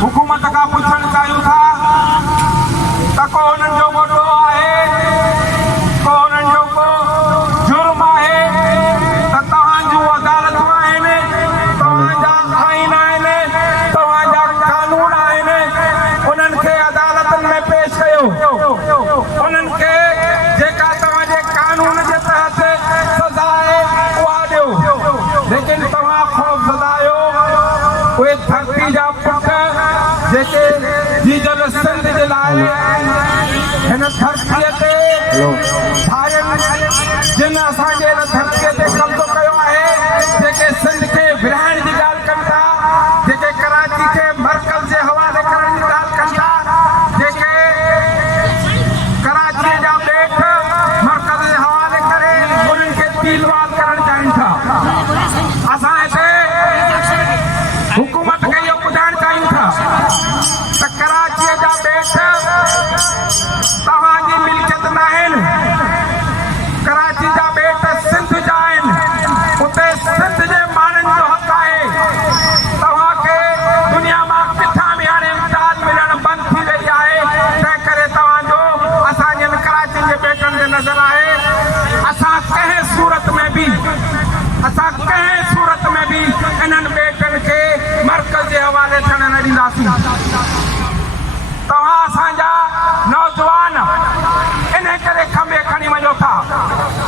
हुकूमत का पुछण चाहियूं था त को उन्हनि जो वॾो आहे, को उन्हनि जो को जुर्म आहे त तव्हां जूं अदालतूं आहिनि, तव्हांजा आइन आहिनि, तव्हांजा कानून आहिनि, उन्हनि खे अदालतुनि में पेश कयो। उन्हनि खे जेका तव्हांजे कानून जे तहत सज़ा आहे उहा ॾियो। लेकिन तव्हां ख़ौफ़ ज़दायो उहे धरती जा पुट जेके जीजल सिंध जे लाइ हिन धरतीअ ते जिन असांजे हिन धरतीअ ते कब्ज़ो कयो आहे, जेके सिंध खे विरहाइण जी ॻाल्हि कनि था, जेके कराची खे मर्कज़ जे हवाले करण जी ॻाल्हि कनि था, जेके कराचीअ जा ॿेट मर्कज़ जे हवाले करे उन्हनि खे तीलवाल करणु चाहिनि था। असां हिते हुकूमत खे इहो ॿुधाइणु चाहियूं था त कराचीअ जा ॿेट तव्हांजी मिल्कियत न आहिनि, कराची जा ॿेट सिंध जा आहिनि, उते सिंध जे माण्हुनि जो हक़ आहे। तव्हांखे दुनिया मां किथां बि हाणे इमदाद मिलणु बंदि थी वई आहे, तंहिं करे तव्हांजो असांजे कराची जे ॿेटनि जे नज़र आहे। असां कंहिं सूरत में बि इन्हनि ॿेटनि खे मर्कज़ जे हवाले थियण न ॾींदासीं। तव्हां असांजा नौजवान इन करे खंबे खणी वञो था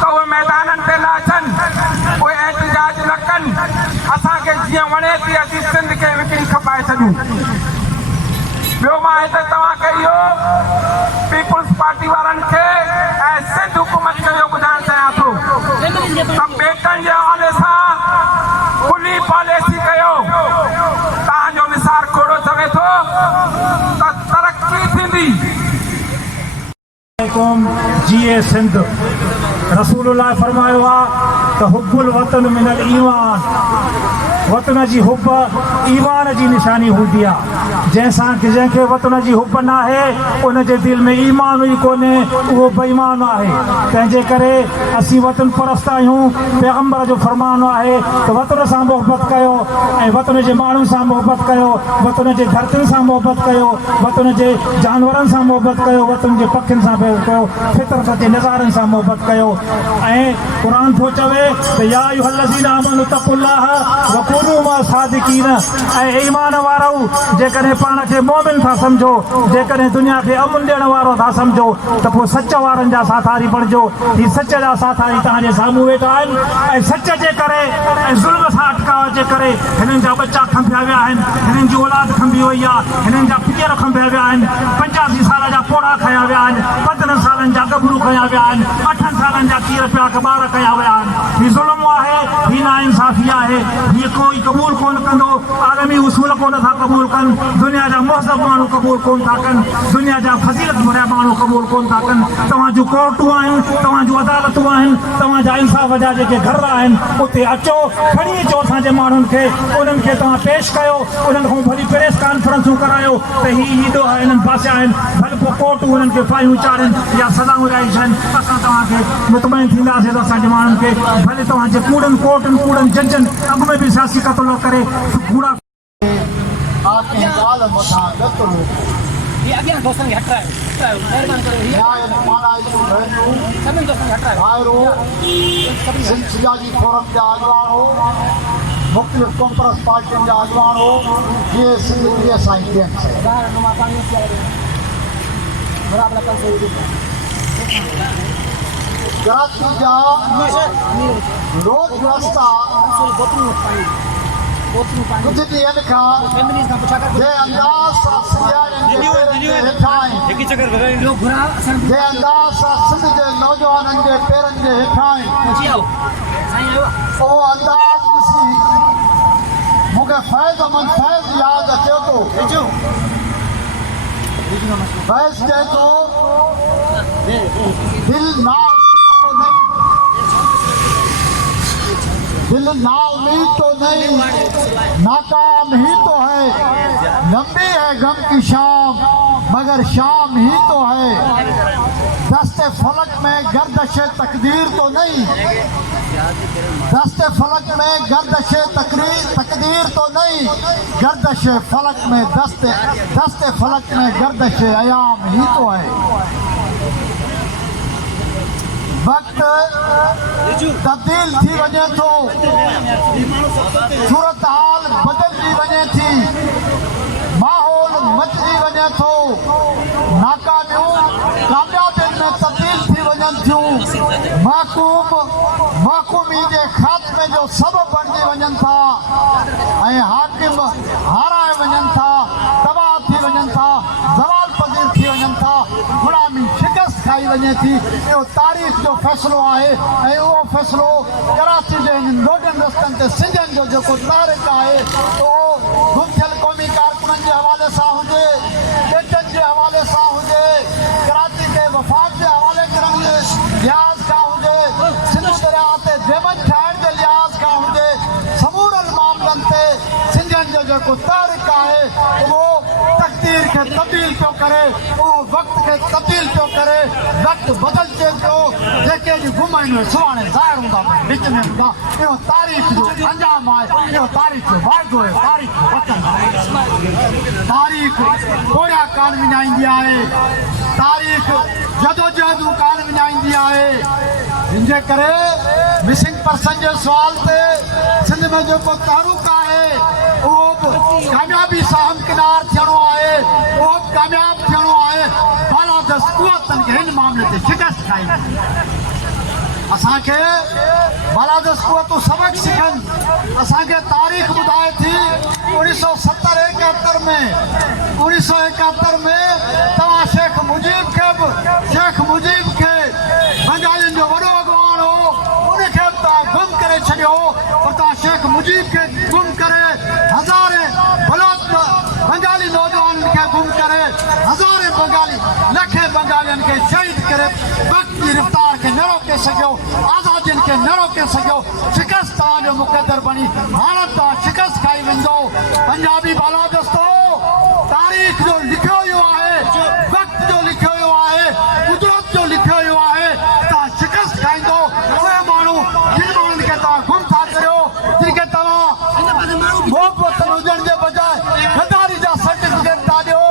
त उहे मैदाननि ते न अचनि, उहे एहतिजाज न कनि। असांखे जीअं वणे थी असीं सिंध खे विकिणी खपाए छॾियूं। ॿियो मां हिते तव्हांखे इहो पीपुल्स पार्टी वारनि खे ऐं सिंध हुकूमत खे इहो ॿुधाइणु चाहियां थो त ॿेटनि जे हवाले सां खुली पॉलिसी कयो। तव्हांजो निसार खोड़ो चवे थो त तरक़ी थींदी। जीए सिंध रसूलुल्लाह फरमायो आहे त हुब्बुल वतन मिनल ईमान, वतन जी हुब ईमान जी निशानी हूंदी आहे। जंहिंखे वतन जी हुब न आहे उनजे दिलि में ईमान ई कोन्हे, उहो बेईमान आहे। तंहिंजे करे असीं वतन परस्त आहियूं। पैगंबर जो फरमान आहे त वतन सां मोहबत कयो ऐं वतन जे माण्हुनि सां मोहबत कयो, वतन जे धरतियुनि सां मोहबत कयो, वतन जे जानवरनि सां मोहबत कयो, वतन जे पखियुनि सां मोहबत कयो, फितरत जे नज़ारनि सां मोहबत कयो। ऐं क़ुर थो चवे त या अय्युहल्लज़ीना आमनू तक़ुल्लाह व कूनू मअस सादिकीन। ऐं ईमान वारो जेकॾहिं पाण खे मोमिन था सम्झो, जेकॾहिं दुनिया खे अमन ॾियण वारो था सम्झो, त पोइ सच वारनि जा साथारी बणिजो। ही सच जा साथारी तव्हांजे साम्हूं वेठा आहिनि ऐं सच जे करे ऐं ज़ुल्म सां अटकाव जे करे हिननि जा बच्चा खंभिया विया आहिनि, हिननि जी औलाद खंभी वई आहे, हिननि जा पीअर खंभिया विया आहिनि, 85 साल जा पोड़ा खया विया आहिनि, 15 सालनि जा गभरू खया विया आहिनि, 8 सालनि जा तीर पिया ॿार कया विया आहिनि। हीउ ज़ुल्म आहे, हीउ नाइंसाफ़ी आहे, हीअ कोई क़बूल कोन कंदो। आलमी उसूल कोन था क़बूल कनि, दुनिया जा मुहज़ब माण्हू क़बूल कोन था कनि, दुनिया जा फज़ीलत भरिया माण्हू क़बूल कोन था कनि। तव्हां जूं कोर्टूं आहिनि, तव्हां जूं अदालतूं आहिनि, तव्हांजा इंसाफ़ जा जेके घर आहिनि, उते अचो, खणी अचो असांजे माण्हुनि खे, उन्हनि खे तव्हां पेश कयो, उन्हनि खां वरी प्रेस कॉन्फ्रेंसूं करायो त हीअ हिननि फासिया आहिनि, भले पोइ कोर्टूं उन्हनि खे फायूं चाढ़नि या सज़ाऊं ॾियाई छॾनि। असां तव्हांखे मुतमइन थींदासीं त असांजे माण्हुनि खे भले तव्हांजे कूड़नि कोर्टनि कूड़नि जजनि अॻु में बि सियासी क़त्ल करे कूड़ा मुख़्तलिफ़ कांग्रेस पार्टियुनि जा अॻवान हो, जीअं सिंध जीअं साईं कराची जा रोज़ रस्ता कुझु ॾींहंनि खां जंहिं अंदाज़ सां सिंध जे नौजवाननि जे पेरनि जे हेठां उहो अंदाज़ ॾिसी मूंखे फैज़ यादि अचे थो। फैज़ चए थो दिल ना दिल ना उम्मीद तो नहीं, नाकाम ही तो है। लंबी है गम की शाम, मगर शाम ही तो है। दस्ते फलक में गर्दश तकदीर तो नहीं, दस्ते फलक में गर्दश तकदीर तो नहीं, गर्दश फलक में दस्ते फलक में गर्दश अयाम ही तो है। वक्त तब्दील थी वजह तो सूरत हाल बदलती वजह थी, माहौल मचदी वजह तो नाकामियूं कामयाबियुनि में तब्दील थी वजन थियूं। महकूमी जे खात्मे जो सबब बणिजी वञनि था ऐं हाकिम हाराए वञनि था, तबाह थी वञनि था, ज़वाल पज़ीर थी वञनि था, गुलामी शिकस्त खाई वञे थी। इहो तारीख़ जो फ़ैसिलो आहे ऐं उहो फ़ैसिलो कराची जे रोडनि रस्तनि ते सिंधियुनि जो जेको तारीख़ आहे उहो गुम थियल क़ौमी कारकुननि जे हवाले सां हुजे, बेटनि जे हवाले सां हुजे, कराची के वफ़ाक़ जे हवाले करण जे लिहाज़ खां हुजे, सिंध दरिया ते देवन ठाहिण जे लिहाज़ खां हुजे, समूरल मामलनि ते सिंधियुनि जो जेको तारीख़ आहे उहो तक़दीर खे तब्दील पियो करे, उहो वक़्त खे तब्दील पियो करे। वक़्तु बदिलजे पियो, जेके अॼु गुम आहिनि सुभाणे ज़ाहिर हूंदा, विच में हूंदा। इहो तारीख़ जो अंजाम आहे, इहो तारीख़ जो वाइदो आहे, तारीख़ जो वतन आहे। तारीख़ पोरिया कान विञाईंदी आहे, तारीख़ जदोजहदूं कान विञाईंदी आहे। हिनजे करे मिसिंग पर्सन जे सुवाल ते सिंध में जेको तारुक आहे उहो बि कामयाबी सां हमकिनार थियणो आहे, उहो बि कामयाब थियणो आहे। बालादस्त कुवतनि खे हिन मामले ते शिकस्त खाई असांखे बालादस्त कुवतूं सबक़ सिखनि। असांखे तारीख़ ॿुधाए थी 1970-71 में 1971 में तव्हां शेख मुजीब खे बंगालियुनि जो वॾो अॻवान हो, उनखे बि तव्हां गुम करे छॾियो। पर तव्हां शेख मुजीब खे गुम करे, हज़ारे बलोच बंगाली नौजवाननि खे गुम करे, हज़ारे लखे बंगालियुनि खे शहीद करे वक़्त जी रफ़्तार खे न रोके सघियो, आज़ादियुनि खे न रोके सघियो। शिकस्त तव्हांजो मुक़दर बणी, हाणे तव्हां शिकस्त खाई वेंदो। पंजाबी बालादस्तो तारीख़ जो लिखियो वियो आहे, वक़्त जो लिखियो वियो आहे, कुदरत जो लिखियो वियो आहे। तव्हां शिकस्त खाईंदो। उहे माण्हू जिन माण्हुनि खे तव्हां गुम था करियो, जिन खे तव्हां मोहबत हुजण जे बजाए गद्दारी जा सर्टिफिकेट था ॾियो,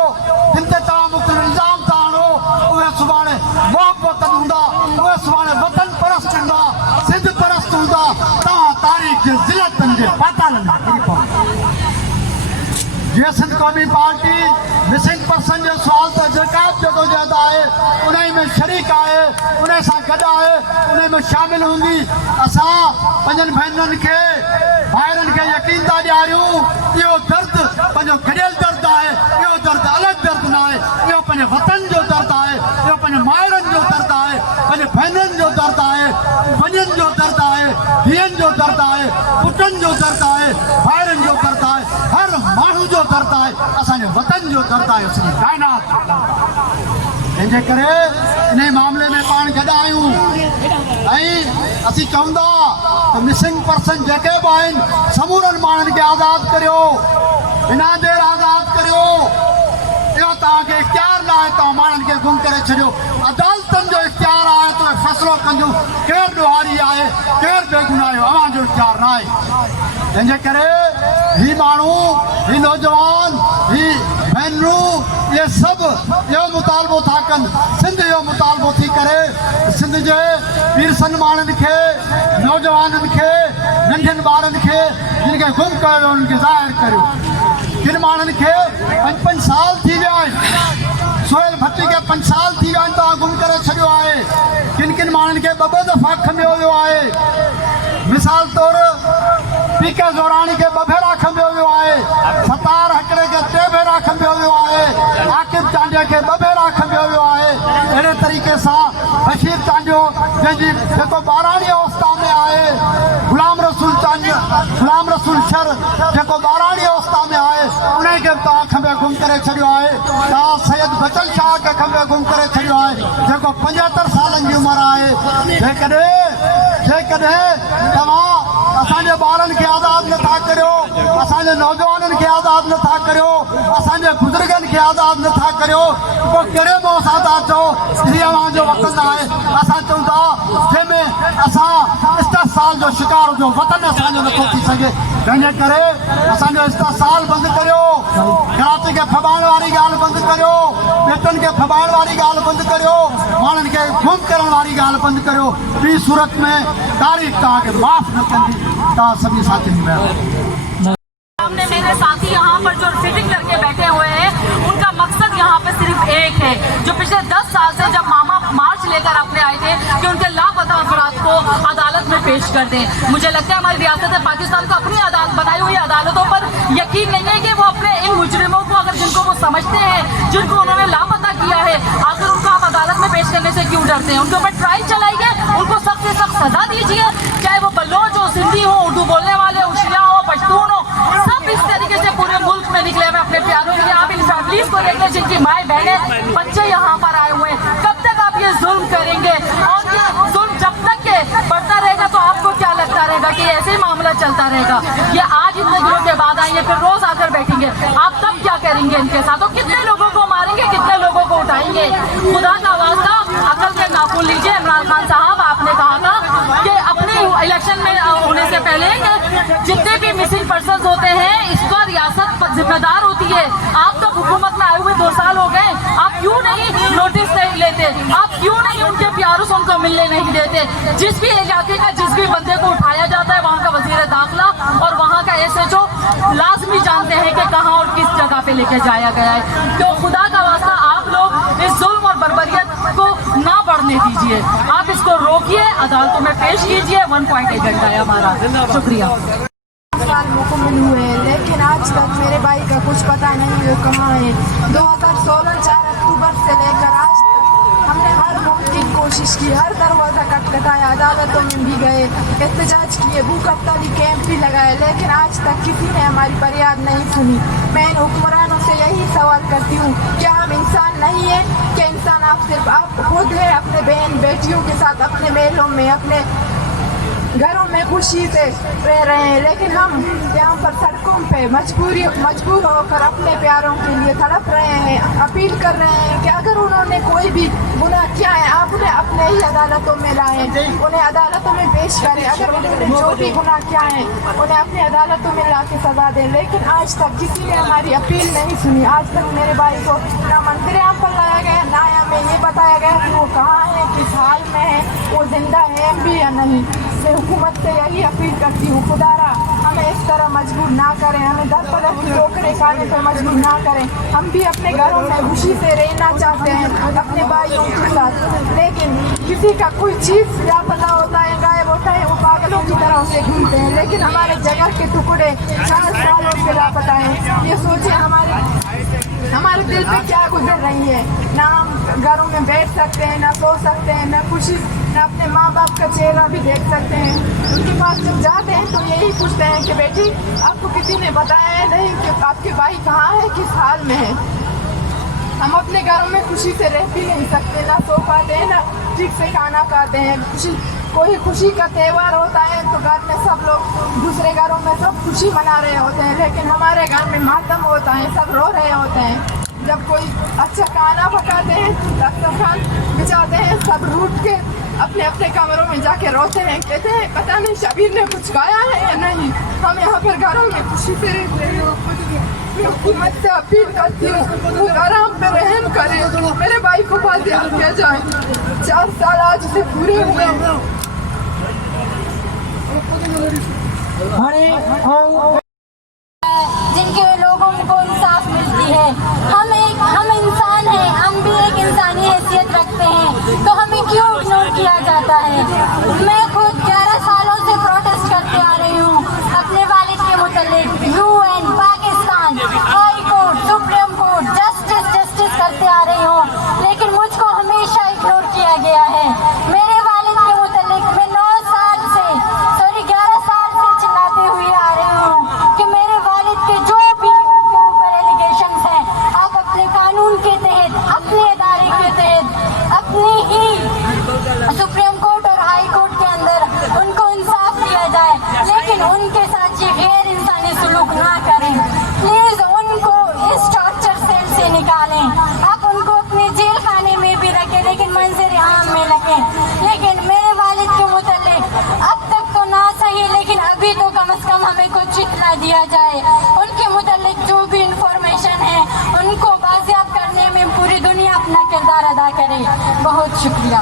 जिन ते तव्हां मुख़्तलिफ़ इल्ज़ाम था आणो, उहे सुभाणे मोहबत हूंदा, उहे सुभाणे वतन परस्त हूंदा, सिंध परस्त हूंदा। तव्हां तारीख़ जे ज़िलतनि जे पातालनि में किरी पवंदा। जीअं सिंध क़ौमी पार्टी मिसिंग पर्सन जो सुवाल ते जेका बि जदोजहद आहे उन में शरीक आहे, उन सां गॾु आहे, उन में शामिल हूंदी। असां पंहिंजनि भेनरुनि खे भाइरनि खे यकीन था ॾियारियूं, इहो दर्द पंहिंजो गॾियल दर्द आहे, इहो दर्द अलॻि दर्द न आहे। इहो पंहिंजे वतन जो दर्द आहे, इहो पंहिंजे माइरनि जो दर्द आहे, पंहिंजे भेनरुनि जो दर्द आहे, वञनि जो दर्द आहे, धीअनि जो दर्द आहे, पुटनि जो दर्द आहे, भाइरनि जो दर्द आहे, हर माण्हू जो दर्द आहे, असांजे वतन जो दर्द आहे, सॼी काइनात। तंहिंजे करे इन मामले में पाण गॾु आहियूं ऐं असीं चवंदा त मिसिंग पर्सन जेके बि आहिनि समूरनि माण्हुनि खे आज़ादु करियो, बिना देर आज़ादु करियो। इहो तव्हांखे इख़्तियार न आहे, तव्हां माण्हुनि खे गुम करे छॾियो। अदालतनि जो इख़्तियार आहे त फ़ैसिलो कंदियूं केरु ॾोहारी आहे, केरु बेगुनाह आहे, अवां जो इख़्तियार न आहे। तंहिंजे करे ही माण्हू, ही नौजवान, ही भेनरूं, इहे सभु इहो मुतालबो था कनि। सिंध इहो मुतालबो थी करे सिंध जे पीरसन माण्हुनि खे, नौजवाननि खे, नंढनि ॿारनि खे जिन खे गुम कयो वियो उन्हनि खे ज़ाहिर करियो। किन माण्हुनि खे 5-5 साल थी विया आहिनि, सोहेल भट्टी खे 5 साल थी विया आहिनि, तव्हां गुम करे छॾियो आहे। किन किन माण्हुनि खे 2-2 दफ़ा खंबियो वियो आहे। मिसाल तौर पीके ज़ोराणी खे 2 भेरा खंबियो वियो आहे, सतार हकड़े खे 3 भेरा खंबियो वियो आहे, आकिब चांडिया खे 2 भेरा खंबियो वियो आहे। अहिड़े तरीक़े सां बशीर चांडियो जंहिंजी जेको 12वीं अवस्था में आहे, गुलाम रसूल शर जेको 12वीं अवस्था में आहे, उनखे बि तव्हां खंबे गुम करे छॾियो आहे। तव्हां सैयद बचन शाह खे खंबे गुम करे छॾियो आहे, जेको 75 सालनि जी उमिरि आहे। जेकॾहिं तव्हां असांजे असांजे ॿारनि खे आज़ादु नथा करियो, असांजे नौजवाननि खे आज़ादु नथा करियो, असांजे बुज़ुर्गनि खे आज़ादु नथा करियो, पोइ कहिड़े मुंहं सां था चओ हीअ अव्हांजो वतन आहे। असां चऊं था जंहिंमें असां 67 साल जो शिकार हुजो, वतन असांजो नथो थी सघे। तंहिंजे करे असांजो 67 साल बंदि करियो, गिराती खे फबाइण वारी ॻाल्हि बंदि करियो, बेटनि खे फबाइण वारी ॻाल्हि बंदि करियो, माण्हुनि खे गुम करण वारी ॻाल्हि बंदि करियो। ॿी सूरत में तारीख़ तव्हांखे माफ़ न कंदी। तव्हां सभी साथियुनि में सामने मेरे साथी यहाँ पर जो सिटिंग करके बैठे हुए हैं, उनका मकसद यहाँ पे सिर्फ एक है, जो पिछले 10 साल से जब मामा मार्च लेकर अपने आए थे कि उनके लापता अफराद को अदालत में पेश कर दें। मुझे लगता है हमारी रियासत पाकिस्तान को अपनी बनाई हुई अदालतों पर यकीन नहीं है कि वो अपने इन मुजरिमों को, अगर जिनको वो समझते हैं, जिनको उन्होंने लापता किया है, आखिर उनको आप अदालत में पेश करने से क्यों डरते हैं? उनके ऊपर ट्रायल चलाइए, उनको सख्त से सख्त सजा दीजिए, चाहे वो बलोच हो, सिंधी हो, उर्दू बोलने वाले हो, शिया हो, पश्तून हो, सब इस तरीके से पूरे मुल्क में निकले हुए अपने प्यारों के लिए। आप इन फैमिलीज को देख लें जिनकी माए बहने बच्चे यहाँ पर आए हुए हैं। कब तक आप ये जुल्म करेंगे? और ये जुल्म जब तक के बढ़ता रहेगा तो आपको क्या लगता रहेगा कि ऐसे ही मामला चलता रहेगा? ये आज इतने दिनों के बाद आएंगे, फिर रोज आकर बैठेंगे, आप तब क्या करेंगे इनके साथ? और कितने लोगों को मारेंगे, कितने लोगों को उठाएंगे? खुदा का वास्ता अकल के नाखून लीजिए। इमरान खान साहब, आपने कहा था कि अपने इलेक्शन में होने से पहले जितने भी मिसिंग पर्सन होते हैं इसका रियासत जिम्मेदार होती है। आप तो हुकूमत में आए हुए 2 साल हो गए, आप क्यों नहीं नोटिस नहीं लेते? आप क्यों नहीं उनके प्यारों से उनको मिलने नहीं देते? जिस भी इलाके का जिस भी बंदे को उठाया जाता है, वहाँ का वजीर दाखिला और वहाँ का SHO लाजमी जानते हैं कि कहाँ और किस जगह पे लेके जाया गया है। तो खुदा का वास्ता आप लोग इस जुल्म और बर्बरियत को ना बढ़ने दीजिए, आप इसको रोकिए, अदालतों में पेश कीजिए। 1.1 घंटा है हमारा। शुक्रिया। साल मुकम्मल हुए हैं, लेकिन आज तक मेरे भाई का कुछ पता नहीं वो कहाँ है। 2016 4 अक्टूबर से लेकर आज तक हमने हर मुमकिन कोशिश की, हर दरवाज़ा खटखटाया, अदालतों में भी गए, एहतजाज किए, भूख हड़ताली कैंप भी लगाए, लेकिन आज तक किसी ने हमारी फरियाद नहीं सुनी। मैं इन हुक्मरानों से यही सवाल करती हूँ, क्या हम इंसान नहीं है? क्या इंसान आप सिर्फ आप खुद है अपने बहन बेटियों के साथ अपने मेलों में, अपने घरों में खुशी से रह रहे हैं, लेकिन हम यहाँ पर सड़कों पे मजबूर होकर अपने प्यारों के लिए तड़प रहे हैं। अपील कर रहे हैं कि अगर उन्होंने कोई भी गुनाह किया है, आप उन्हें अपने ही अदालतों में लाएं, उन्हें अदालतों में पेश करें। अगर उन्होंने जो भी गुनाह किया है उन्हें अपने अदालतों में ला के सजा दें। लेकिन आज तक किसी ने हमारी अपील नहीं सुनी। आज तक मेरे भाई को ना मंत्रियाम पर लाया गया, ना हमें ये बताया गया कि वो कहाँ है, किस हाल में है, वो जिंदा है भी या नहीं। मैं हुकूमत से यही अपील करती हूँ, खुदारा हमें इस तरह मजबूर ना करें, हमें दर पर रोकने खाने पर मजबूर ना करें। हम भी अपने घरों में खुशी से रहना चाहते हैं अपने भाइयों के साथ, लेकिन किसी का कोई चीज़ लापता होता है, गायब होता है, वो पागलों की तरह से घूमते हैं। लेकिन हमारे जगह के टुकड़े 4 सालों से लापता हैं। ये सोचिए हमारे दिल पे क्या गुजर रही है। ना हम घरों में बैठ सकते हैं, ना सो सकते हैं, ना खुशी, ना अपने माँ बाप का चेहरा भी देख सकते हैं। उनके पास जब जाते हैं तो यही पूछते हैं कि बेटी आपको किसी ने बताया है नहीं कि आपके भाई कहाँ है, किस हाल में है। हम अपने घरों में खुशी से रह भी नहीं सकते, ना सो पाते हैं, ना ठीक से खाना खाते हैं। कोई खुशी का त्यौहार होता है तो घर में सब लोग, दूसरे घरों में सब खुशी मना रहे होते हैं, लेकिन हमारे घर में मातम होता है, सब रो रहे होते हैं। जब कोई अच्छा खाना पकाते हैं, दस्तरखान बिछाते हैं, सब रूठ के अपने अपने कमरों में जाके रोते हैं, कहते हैं पता नहीं शबीर ने कुछ खाया है या नहीं। हम यहाँ पर घरों में खुशी से रहते हैं। मैं हुकूमत से अपील करती हूँ, वो आराम पे रहम करें, मेरे भाई को बाजियाब किया जाए। 4 साल आज से पूरे हुए। जिनके लोगों को इंसाफ मिलती है। हम इंसान हैं, हम भी एक इंसानी हैसियत रखते हैं, तो हमें क्यों इग्नोर किया जाता है? मैं खुद 11 सालों से प्रोटेस्ट करते आ रही हूँ अपने वालिद के मुतालिक। UN, Pakistan, high court, supreme court, justice करते आ रही हूँ, लेकिन मुझको हमेशा इग्नोर किया गया है। मेरे वालिद के मुतालिक मैं 11 साल से चिल्लाते हुए आ रही हूँ हमें कुछ इतना दिया जाए। उनके मुतालिक जो भी इंफॉर्मेशन है उनको बाजियाब करने में पूरी दुनिया अपना किरदार अदा करे। बहुत शुक्रिया।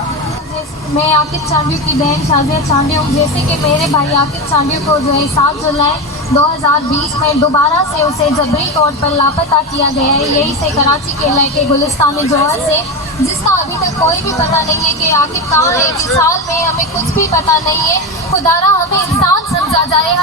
मैं आकिब चांडियों की बहन शाजिया चांडियों, जैसे कि मेरे भाई आकिब चांडियों को जो है 7 जुलाई 2020 में दोबारा से उसे जबरी तौर पर लापता किया गया है, यही से कराची के इलाके गुलिस्तान जौहर से, जिसका अभी तक कोई भी पता नहीं है कि आखिर कहाँ है। इस साल में हमें कुछ भी पता नहीं है। खुदारा हमें इंसान समझा जाए।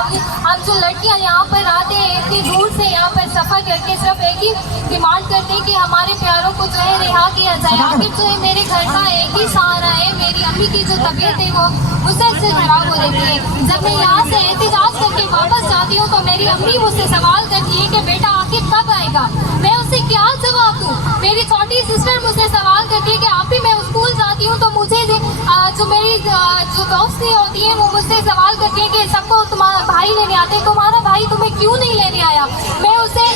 हम जो लड़कियाँ यहाँ पर आते हैं इतनी दूर से यहाँ पर सफ़र करके सिर्फ एक ही डिमांड करते हैं कि हमारे प्यारों को जो है रिहा किया जाए। आखिर जो है मेरे घर का एक ही सहारा है, मेरी अम्मी की जो तबीयत है वो उससे खराब हो रहती है। जब मैं यहाँ से एहतजाज करके वापस जाती हूँ तो मेरी अम्मी मुझसे सवाल करती है कि बेटा आखिर कब आएगा। मैं उससे क्या जवाब दूँ। मेरी छोटी सिस्टर मुझसे सवाल करती है कि आप ही मैं स्कूल जाती हूँ तो मुझे जो मेरी जो दोस्ती होती है वो मुझसे सवाल करती है कि सबको तुम्हारा भाई लेने आते, तुम्हारा भाई तुम्हें क्यों नहीं लेने आया। मैं उसे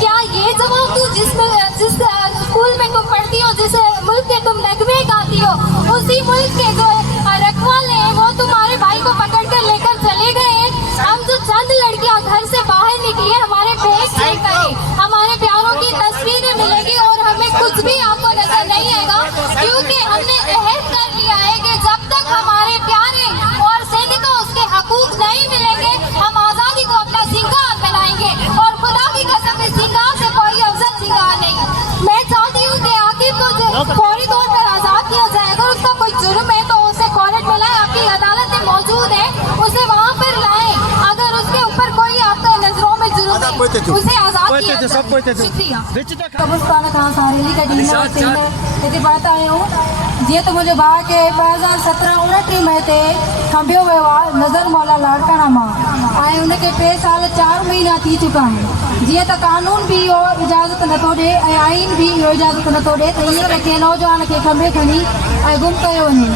क्या ये जवाब दूँ जिस स्कूल में तुम पढ़ती हो, जिस मुल्क के तुम नगमे गाती हो, उसी मुल्क के जो रखवाले हैं वो तुम्हारे भाई को पकड़ कर लेकर चले गए हैं। हम जो चंद लड़कियां घर से बाहर निकली है, हमारे बैग चेक करें, हमारे प्यारों की तस्वीरें मिलेगी और हमें कुछ भी आपको नजर नहीं आएगा, क्योंकि हमने अहद कर लिया है कि जब तक हमारे प्यारे और सैनिक को उसके हकूक नहीं मिलेंगे हम आज़ादी को अपना सिंगार बनाएंगे। और खुदा की कसम इस सिंगार से कोई अफजल सिंगार नहीं। मैं चाहती हूँ कि आकिब को फौरी तौर पर आज़ाद किया जाए। अगर उसका कोई जुर्म है तो उसे कोर्ट में लाए, आपकी अदालत में मौजूद है, उसे वहाँ पर लाए। अगर उसके ऊपर कोई आपके नजरों में जुर्म है उसे आज़ाद किया जाए। शुक्रिया। कब्रिस्तान खां सारेली का डीना हिते पढ़ंदा आहियूं। जीअं त मुंहिंजे भाउ खे 2017-29 में ते खंभियो वियो आहे नज़र मौला लाड़काना मां, ऐं उनखे 3 साल 4 महीना थी चुका आहिनि। जीअं त कानून बि इहो इजाज़त नथो ॾिए ऐं आइन बि इहो इजाज़त नथो ॾिए त हीअं कंहिं नौजवान खे खंभे खणी ऐं गुम कयो वञे।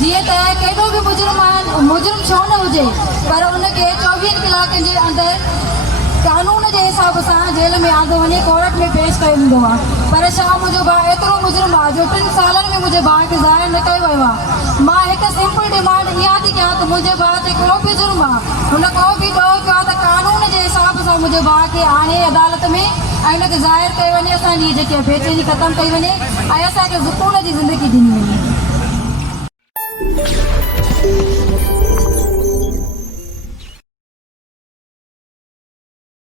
जीअं त केॾो बि मुजरिम छो न हुजे पर उनखे 24 कलाकनि जे अंदरि कानून जे हिसाब सां जेल में आंदो वञे, कोर्ट में पेश कयो वेंदो आहे। पर छा मुंहिंजो भाउ एतिरो मुजरिम आहे जो 3 सालनि में मुंहिंजे भाउ खे ज़ाहिर न कयो वियो आहे। मां हिकु सिंपल डिमांड इहा थी कयां त मुंहिंजे भाउ ते को बि जुर्म आहे, हुन को बि ॾोह कयो आहे त कानून जे हिसाब सां मुंहिंजे भाउ खे आणे अदालत में ऐं हुनखे ज़ाहिर कयो वञे, असांजी जेकी बेचैनी ख़तमु कई वञे ऐं असांखे सुकून जी ज़िंदगी ॾिनी वञे।